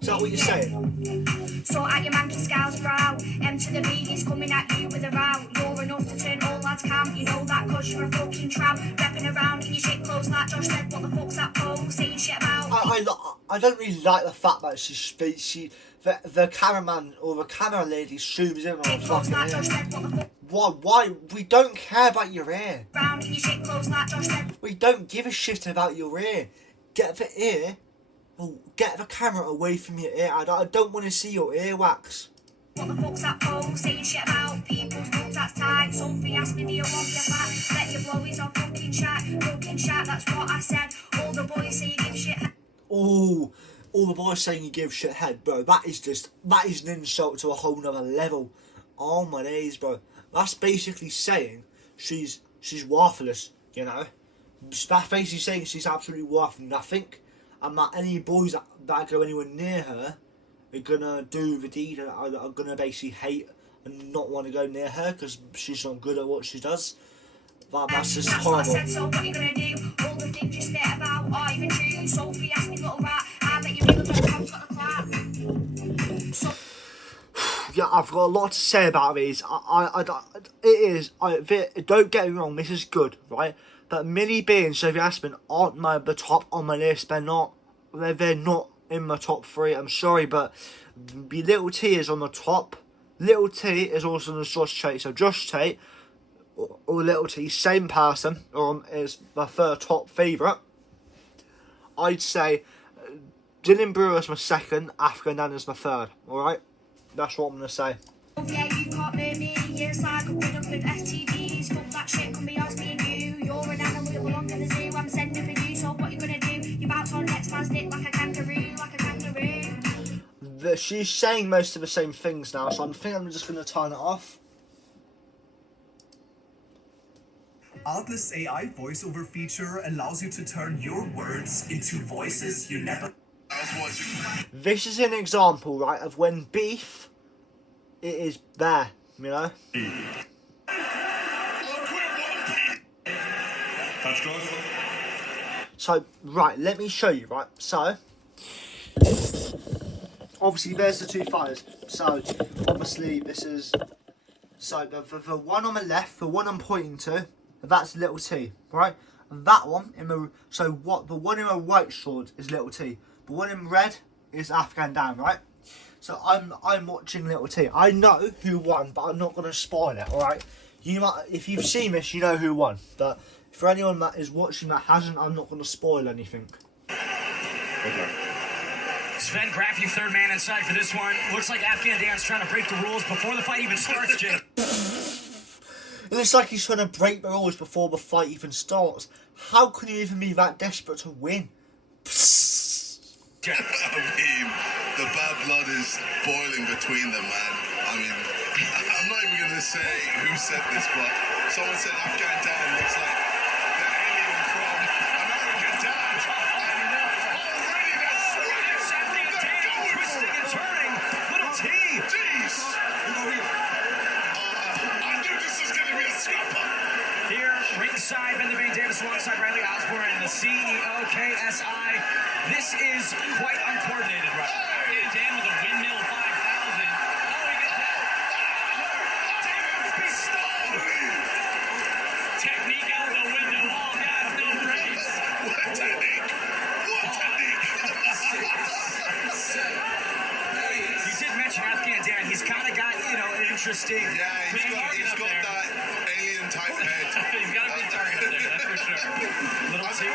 Is that what you're saying? So at your monkey scowl's brow, M to the B is coming at you with a row. You're enough to turn all lads camp, you know that cause you're a fucking tramp. Repping around in your shit clothes like Josh said, what the fuck's that pole saying shit about? I don't really like the fact that the cameraman or the camera lady zooms in on her fucking Like ear. Josh said, what the fuck? Why? We don't care about your ear. Round in your shit clothes like Josh said. We don't give a shit about your ear. Get the ear. Oh, get the camera away from your ear. I don't want to see your earwax. What the fuck's that pole saying shit about? People's books that's tight. Sophie asked me, do you want me fat? Let your blowies on fucking chat, that's what I said. All the boys say you give shit. Oh, all the boys saying you give shit head, bro. That is an insult to a whole nother level. Oh my days, bro. That's basically saying she's worthless, you know. That's basically saying she's absolutely worth nothing, and that any boys that go anywhere near her are gonna do the deed and are gonna basically hate and not want to go near her because she's not good at what she does. That's just horrible. What I said, so what you gonna do? All the things you spit about are even true. Sophie asked me, little rat, I bet you never got got the clap. So Yeah, I've got a lot to say about these. Don't get me wrong, this is good, right? But Millie B and Sophie Asman aren't the top on my list. They're not in my top 3. I'm sorry, but Little T is on the top. Little T is also on the Josh Tate. So Josh Tate or Little T, same person, or is my third top favourite. I'd say Dylan Brewer is my second, Afghan Dan is my third. Alright? That's what I'm going to say. Yeah, you can't hurt me. Yes, I could put up with STDs. Fuck that shit, come be us, me and you. You're an animal, you belong in the zoo. I'm sending for you, so what you gonna do? You bounce on next man's dick like a kangaroo, like a kangaroo. She's saying most of the same things now, so I think I'm just going to turn it off. Atlas AI voiceover feature allows you to turn your words into voices you never. This is an example, right, of when beef, it is there, you know? So, right, let me show you, right? So, obviously there's the two fires. So, obviously this is, so the one on the left, the one I'm pointing to, that's little T, right? And that one, so what, the one in the right sword is little T. The one in red is Afghan Dan, right? So I'm watching little T. I know who won, but I'm not going to spoil it, alright? You might, if you've seen this, you know who won. But for anyone that is watching that hasn't, I'm not going to spoil anything. Sven Graffi, third man inside for this one. Looks like Afghan Dan's trying to break the rules before the fight even starts, Jake. It looks like he's trying to break the rules before the fight even starts. How can you even be that desperate to win? I mean, the bad blood is boiling between them, man. I mean, I'm not even going to say who said this, but someone said Afghan Dan looks like the alien from American Dad. And already they're swinging. Afghan Dan twisting and turning. Little T. Jeez. I knew this was going to be a scrapper. Here, ringside, Ben Devane Davis alongside Riley Osborne and the CEO, KSI. This is quite uncoordinated, right? Afghan Dan with a windmill 5,000. Oh, he gets that. Davis stalled. Technique out the window. All gas, no brakes. What technique? What technique? You did mention Afghan Dan. He's kind of got, an interesting. Yeah, he's got that alien type head. He's got a big target up there, that's for sure. Little T.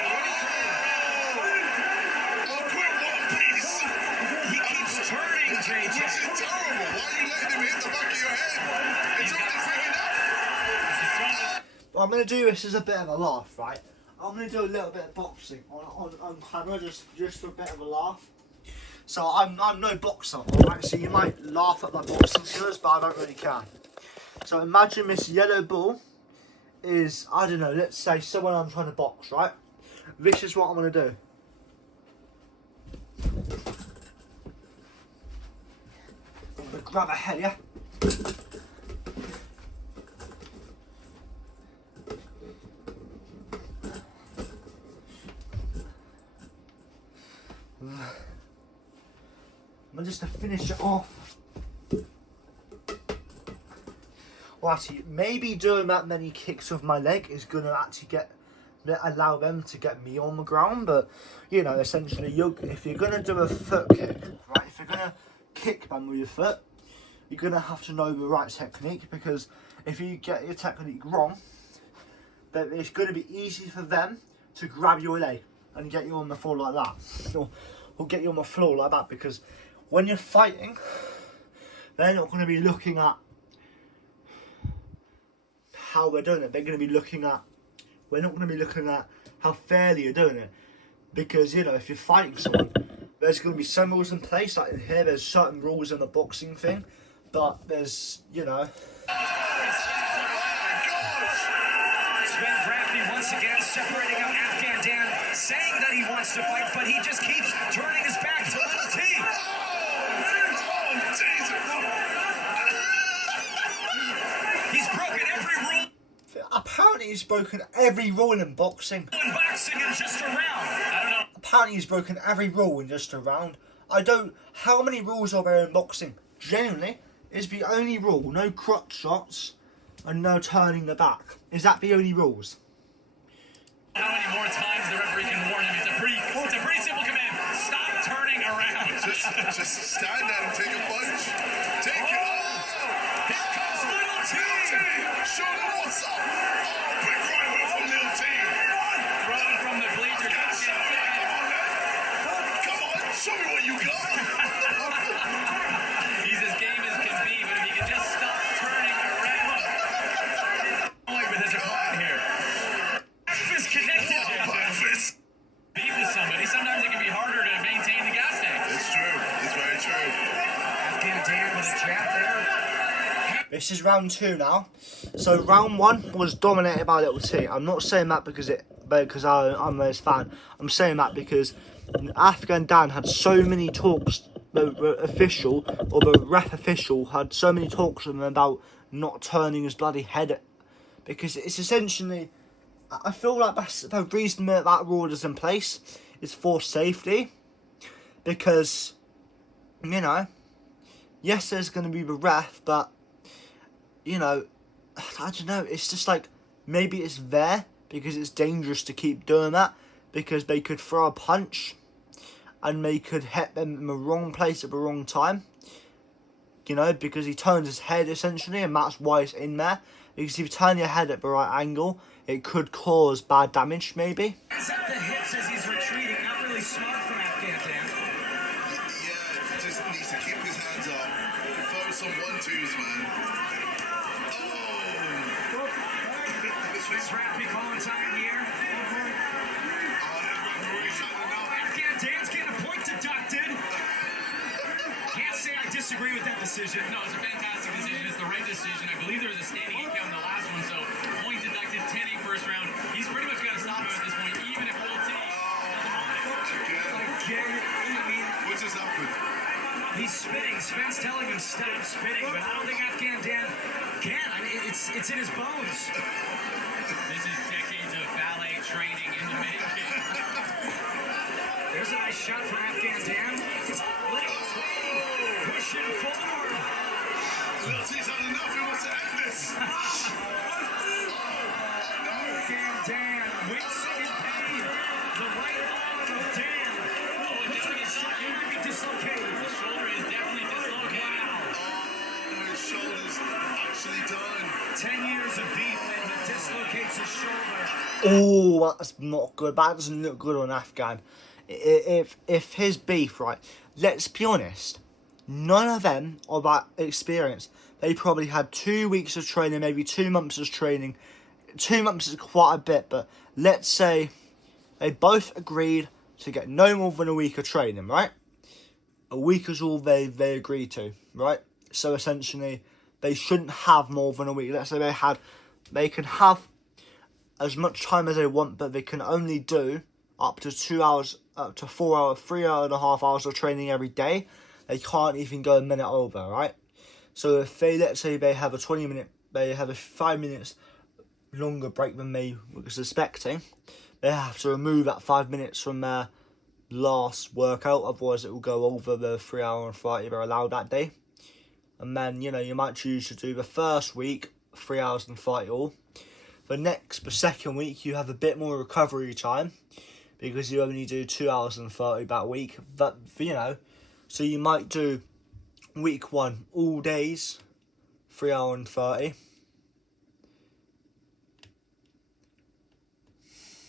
He keeps turning, JJ. This is terrible. Why are you letting him hit the back of your head? It's already big enough. Well, I'm going to do this as a bit of a laugh, right? I'm going to do a little bit of boxing on camera, just for a bit of a laugh. So I'm no boxer, alright? So you might laugh at my boxing skills, but I don't really care. So imagine this yellow ball is, I don't know, let's say someone I'm trying to box, right? This is what I'm going to do. I'm going to grab a head, yeah? And just to finish it off. Well, actually, maybe doing that many kicks with my leg is going to actually allow them to get me on the ground. But, essentially, if you're going to do a foot kick, right, if you're going to kick them with your foot, you're going to have to know the right technique. Because if you get your technique wrong, then it's going to be easy for them to grab your leg and get you on the floor like that. Or get you on the floor like that, because when you're fighting, they're not going to be looking at how we're doing it. They're going to be looking at, we're not going to be looking at how fairly you're doing it. Because, if you're fighting someone, there's going to be some rules in place. Like in here, there's certain rules in the boxing thing. But there's, Sven Graffi once again separating out Afghan Dan, saying that he wants to fight, but he just keeps turning his back to Little T. He's broken every rule. Apparently he's broken every rule in boxing. In boxing in just a round. I don't know. Apparently he's broken every rule in just a round. How many rules are there in boxing? Generally, is the only rule no crotch shots and no turning the back. Is that the only rules? How many more times the referee can warn him? It's a pretty simple command. Stop turning around. Just stand there and take a punch. Take it. Here comes Little T. Show them what's up. Big right hook from Little T. Thrown from the bleachers. Afghan Dan with a jab there. This is round 2 now. So round 1 was dominated by Little T. I'm not saying that because I'm his fan. I'm saying that because Afghan Dan had so many talks. The ref official had so many talks with him about not turning his bloody head. Because it's essentially, I feel like that's the reason that rule is in place is for safety. Because, you know, yes, there's going to be the ref, but, you know, I don't know, it's just like, maybe it's there because it's dangerous to keep doing that, because they could throw a punch and they could hit them in the wrong place at the wrong time, you know, because he turns his head essentially, and that's why it's in there, because if you turn your head at the right angle, it could cause bad damage, maybe. He's at the hips as he's retreating, not really smart from Afghan Dan. Yeah, just needs to keep his hands up, throw some 1-2s, man. This rap be calling time here. Afghan Dan's getting a point deducted. Can't say I disagree with that decision. No, it's a fantastic decision. It's the right decision. I believe there was a standing 8 count in the last one, so point deducted, 10-8 first round. He's pretty much got to stop him at this point, even if Lil T Again, I mean, what just happened? he's spinning. Sven's telling him stop spinning, but I don't think Afghan Dan can. I mean, it's in his bones. This is decades of ballet training in the making. There's a nice shot from Afghan Dan. Pushing forward. Lil T's had enough, he wants to end this. Afghan Dan, wincing in pain. The right arm of Dan. Oh, and this one is might be dislocated. The shoulder is definitely dislocated. Oh, his shoulder's actually done. 10 years of beef and he dislocates his shoulder. Oh, that's not good. That doesn't look good on Afghan. If his beef, right, let's be honest, none of them are that experienced. They probably had 2 weeks of training, maybe 2 months of training. 2 months is quite a bit, but let's say they both agreed to get no more than a week of training, right? A week is all they agreed to, right? So essentially, they shouldn't have more than a week. Let's say they can have as much time as they want, but they can only do up to 2 hours, up to 4 hours, 3.5 hours of training every day. They can't even go a minute over, right? So if they, let's say they have a 5 minutes longer break than they were expecting, they have to remove that 5 minutes from their last workout, otherwise it will go over the 3 hour and 30 they're allowed that day. And then, you know, you might choose to do the first week 3 hours and 30 all. The second week you have a bit more recovery time, because you only do 2 hours and 30 that week. But, you know, so you might do week 1 all days 3 hours and 30.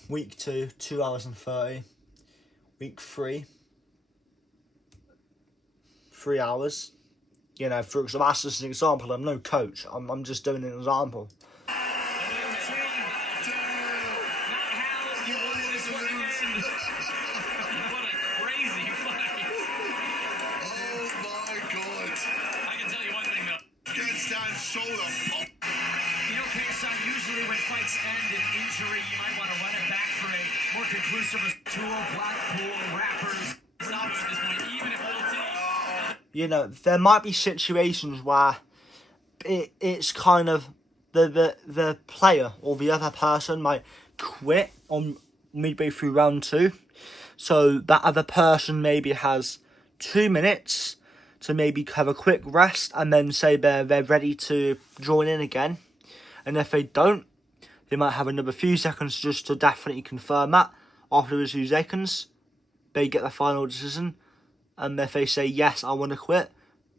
Week 2 2 hours and 30. Week 3 3 hours. You know, for example, that's just an example. I'm no coach. I'm just doing an example. Usually when fights end in injury, you might want to run it back for a more conclusive tool. Blackpool, rappers. Stop at this point, even if Lil T. You know, there might be situations where it's kind of the player or the other person might quit on midway through round 2. So that other person maybe has 2 minutes to maybe have a quick rest and then say they're ready to join in again. And if they don't, they might have another few seconds just to definitely confirm that. After those few seconds, they get the final decision. And if they say, yes, I want to quit,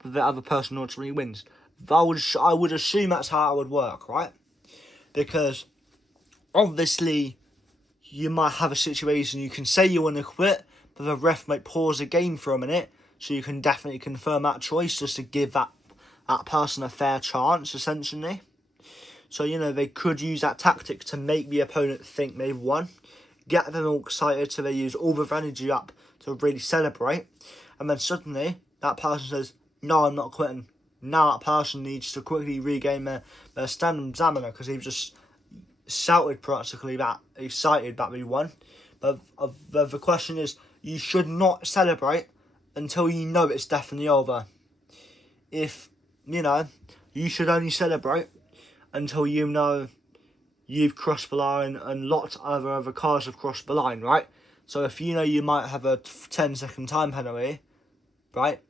the other person ultimately wins. I would assume that's how it would work, right? Because obviously, you might have a situation you can say you want to quit, but the ref might pause the game for a minute, so you can definitely confirm that choice just to give that person a fair chance, essentially. So, you know, they could use that tactic to make the opponent think they've won, get them all excited, so they use all their energy up to really celebrate, and then suddenly that person says, no, I'm not quitting. Now that person needs to quickly regain their stamina because he just shouted practically that excited that we won. But the question is, you should not celebrate until you know it's definitely over. If, you should only celebrate until you know you've crossed the line and lots of other cars have crossed the line, right? So if you know you might have a 10-second time penalty, right,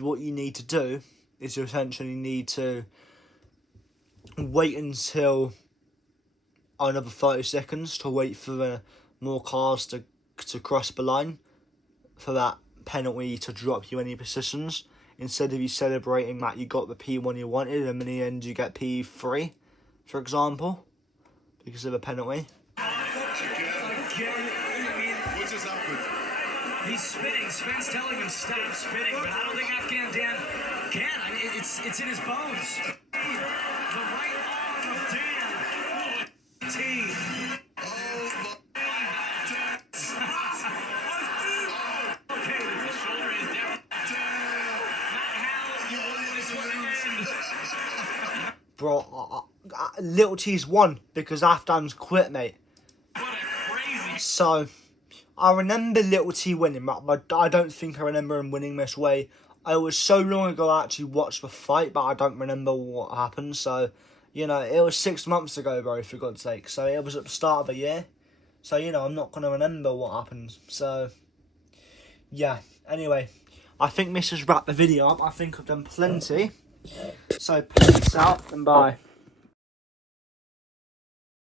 what you need to do is you essentially need to wait until another 30 seconds to wait for the more cars to cross the line for that penalty to drop you any positions, instead of you celebrating that you got the P1 you wanted and in the end you get P3, for example, because of a penalty. What just happened? He's spinning. Sven's telling him stop spinning, but I don't think Afghan Dan can. I mean, it's in his bones. The right arm of Dan. T. Okay, the shoulder is down. Not how you want this one to end. Bro, Little T's won because Afghan's quit, mate. So, I remember Little T winning, but I don't think I remember him winning this way. It was so long ago I actually watched the fight, but I don't remember what happened. So, it was 6 months ago, bro, for God's sake. So, it was at the start of the year. So, I'm not going to remember what happened. So, yeah. Anyway, I think this has wrapped the video up. I think I've done plenty. So, peace out and bye.